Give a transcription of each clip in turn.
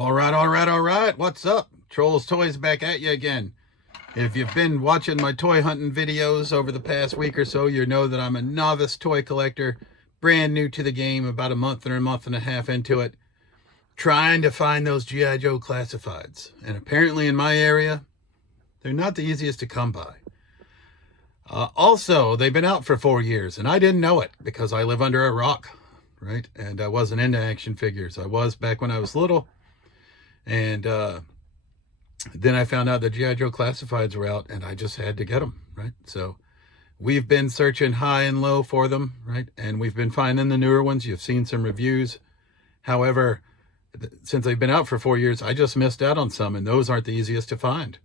All right. What's up? Trolls Toys back at you again. If you've been watching my toy hunting videos over the past week or so, you know that I'm a novice toy collector, brand new to the game, about a month and a half into it, trying to find those G.I. Joe classifieds. And apparently in my area, they're not the easiest to come by. Also, they've been out for 4 years, and I didn't know it because I live under a rock, right? And I wasn't into action figures. I was back when I was little. And then I found out that G.I. Joe classifieds were out, and I just had to get them, right? So we've been searching high and low for them, right? And we've been finding the newer ones. You've seen some reviews. However, since they've been out for 4 years, I just missed out on some, and those aren't the easiest to find.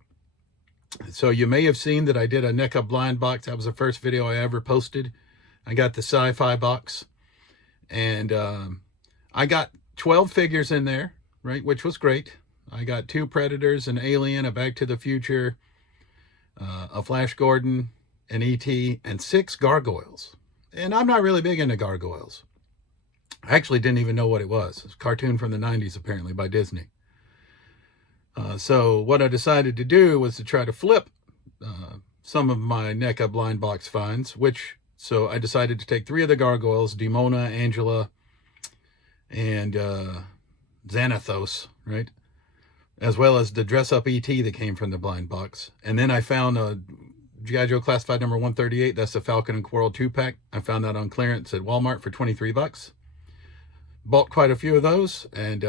So you may have seen that I did a NECA blind box. That was the first video I ever posted. I got the sci-fi box, and I got 12 figures in there, right, which was great. I got 2 Predators, an Alien, a Back to the Future, a Flash Gordon, an E.T., and 6 Gargoyles. And I'm not really big into Gargoyles. I actually didn't even know what it was. It's a cartoon from the 90s, apparently, by Disney. So what I decided to do was to try to flip some of my NECA blind box finds, so I decided to take 3 of the Gargoyles, Demona, Angela, and Xanathos, right? As well as the dress-up E.T. that came from the blind box. And then I found a G.I. Joe Classified number 138. That's the Falcon and Quarrel 2-pack. I found that on clearance at Walmart for 23 bucks. Bought quite a few of those, and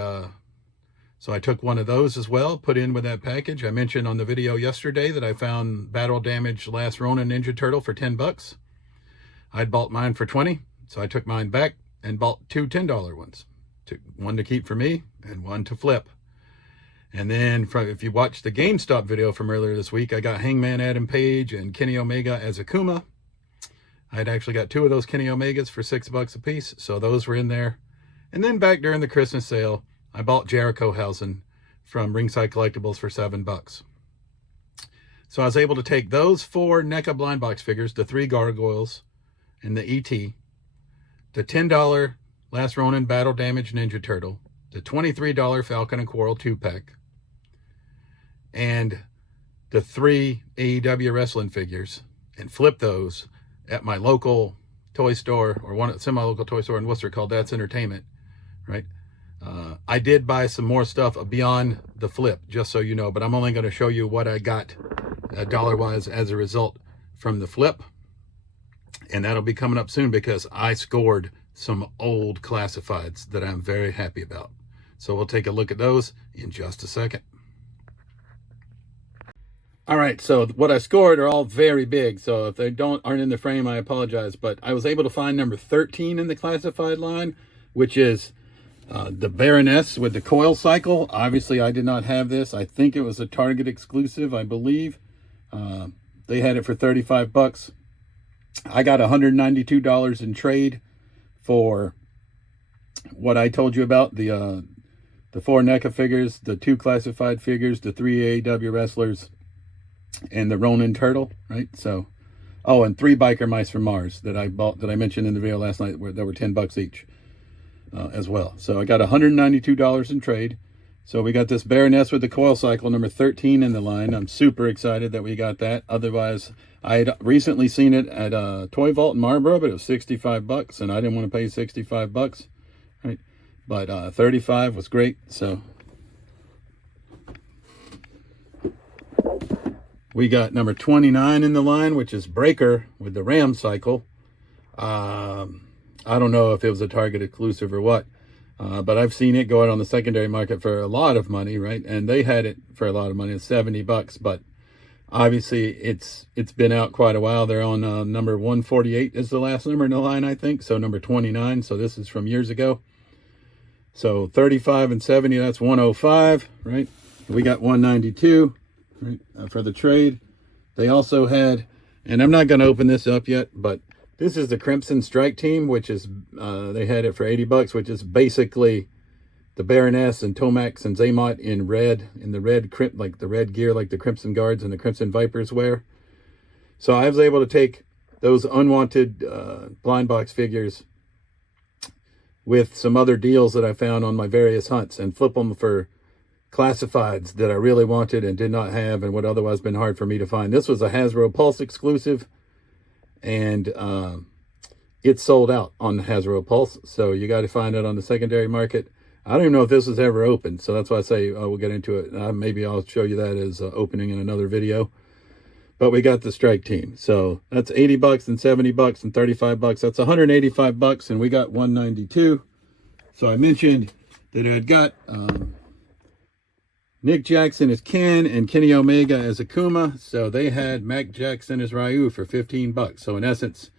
so I took one of those as well, put in with that package. I mentioned on the video yesterday that I found Battle Damage Last Ronin Ninja Turtle for 10 bucks. I'd bought mine for 20, so I took mine back and bought 2 $10 ones. One to keep for me and one to flip. And then if you watched the GameStop video from earlier this week, I got Hangman Adam Page and Kenny Omega as Akuma. I'd actually got 2 of those Kenny Omegas for 6 bucks a piece, so those were in there. And then back during the Christmas sale, I bought Jericho Hausen from Ringside Collectibles for 7 bucks. So I was able to take those 4 NECA blind box figures, the 3 Gargoyles and the E.T., the $10 Last Ronin Battle Damage Ninja Turtle, the $23 Falcon and Quarrel 2-pack, and the 3 AEW wrestling figures, and flip those at my local toy store, or one semi-local toy store in Worcester called That's Entertainment, right? I did buy some more stuff beyond the flip, just so you know, but I'm only going to show you what I got dollar-wise as a result from the flip, and that'll be coming up soon because I scored some old classifieds that I'm very happy about. So we'll take a look at those in just a second. All right, so what I scored are all very big, so if they aren't in the frame, I apologize, but I was able to find number 13 in the classified line, which is the Baroness with the coil cycle. Obviously, I did not have this. I think it was a Target exclusive, I believe. They had it for 35 bucks. I got $192 in trade for what I told you about, the 4 NECA figures, the 2 classified figures, the 3 AEW wrestlers, and the Ronin Turtle, right? So, oh, and 3 Biker Mice from Mars that I bought, that I mentioned in the video last night, that were 10 bucks each as well. So I got $192 in trade. So we got this Baroness with the coil cycle, number 13 in the line. I'm super excited that we got that. Otherwise, I had recently seen it at Toy Vault in Marlboro, but it was 65 bucks, and I didn't want to pay 65 bucks, right? But 35 was great. So we got number 29 in the line, which is Breaker with the Ram cycle. I don't know if it was a Target exclusive or what, but I've seen it go out on the secondary market for a lot of money, right? And they had it for a lot of money, it's 70 bucks, but obviously it's been out quite a while. They're on number 148 is the last number in the line, I think. So number 29, so this is from years ago. So 35 and 70, that's 105, right? We got 192, right, for the trade. They also had, and I'm not going to open this up yet, but this is the Crimson Strike Team, which is, they had it for 80 bucks, which is basically the Baroness and Tomax and Zaymot in red, in the red, like the red gear, like the Crimson Guards and the Crimson Vipers wear. So I was able to take those unwanted blind box figures with some other deals that I found on my various hunts and flip them for classifieds that I really wanted and did not have and would otherwise been hard for me to find. This was a Hasbro Pulse exclusive, and it's sold out on the Hasbro Pulse, so you got to find it on the secondary market. I don't even know if this was ever opened, so that's why I say we'll get into it. Maybe I'll show you that as opening in another video. But we got the strike team, so that's $80 and $70 and $35. That's $185, and we got 192. So I mentioned that I'd got Nick Jackson as Ken and Kenny Omega as Akuma. So they had Mac Jackson as Ryu for $15. So in essence,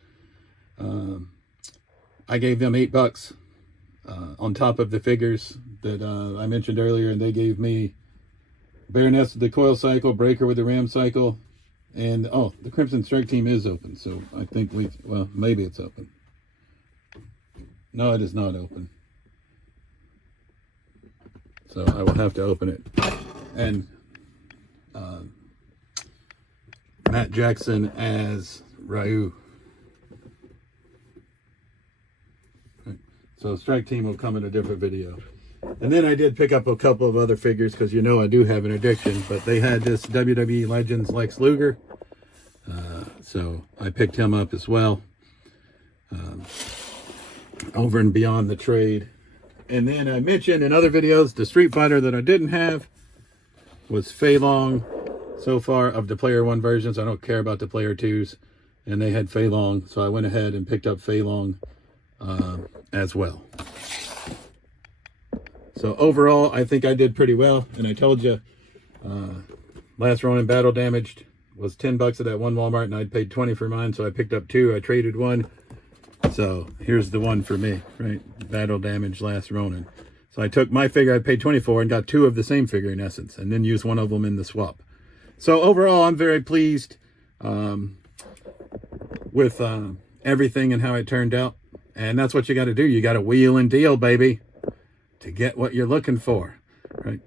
I gave them $8 on top of the figures that I mentioned earlier, and they gave me Baroness with the coil cycle, Breaker with the ram cycle, and oh, the Crimson Strike team is open. So I think well, maybe it's open. No, it is not open. So I will have to open it. And Matt Jackson as Ryu. So Strike Team will come in a different video. And then I did pick up a couple of other figures because you know I do have an addiction. But they had this WWE Legends Lex Luger. So I picked him up as well. Over and beyond the trade. And then I mentioned in other videos, the Street Fighter that I didn't have was Fei Long so far of the Player 1 versions. I don't care about the Player 2s. And they had Fei Long, so I went ahead and picked up Fei Long as well. So overall, I think I did pretty well. And I told you, last Ronin Battle Damaged was $10 at that one Walmart, and I'd paid $20 for mine, so I picked up two. I traded one. So here's the one for me, right? Battle Damage Last Ronin. So I took my figure I paid $20 for and got two of the same figure in essence, and then used one of them in the swap. So overall, I'm very pleased with everything and how it turned out. And that's what you got to do. You got to wheel and deal, baby, to get what you're looking for, right?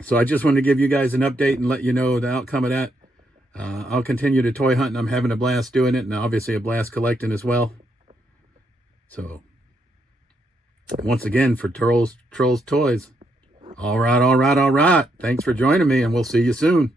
So I just wanted to give you guys an update and let you know the outcome of that. I'll continue to toy hunt, and I'm having a blast doing it, and obviously a blast collecting as well. So, once again, for Trolls Toys, all right. Thanks for joining me, and we'll see you soon.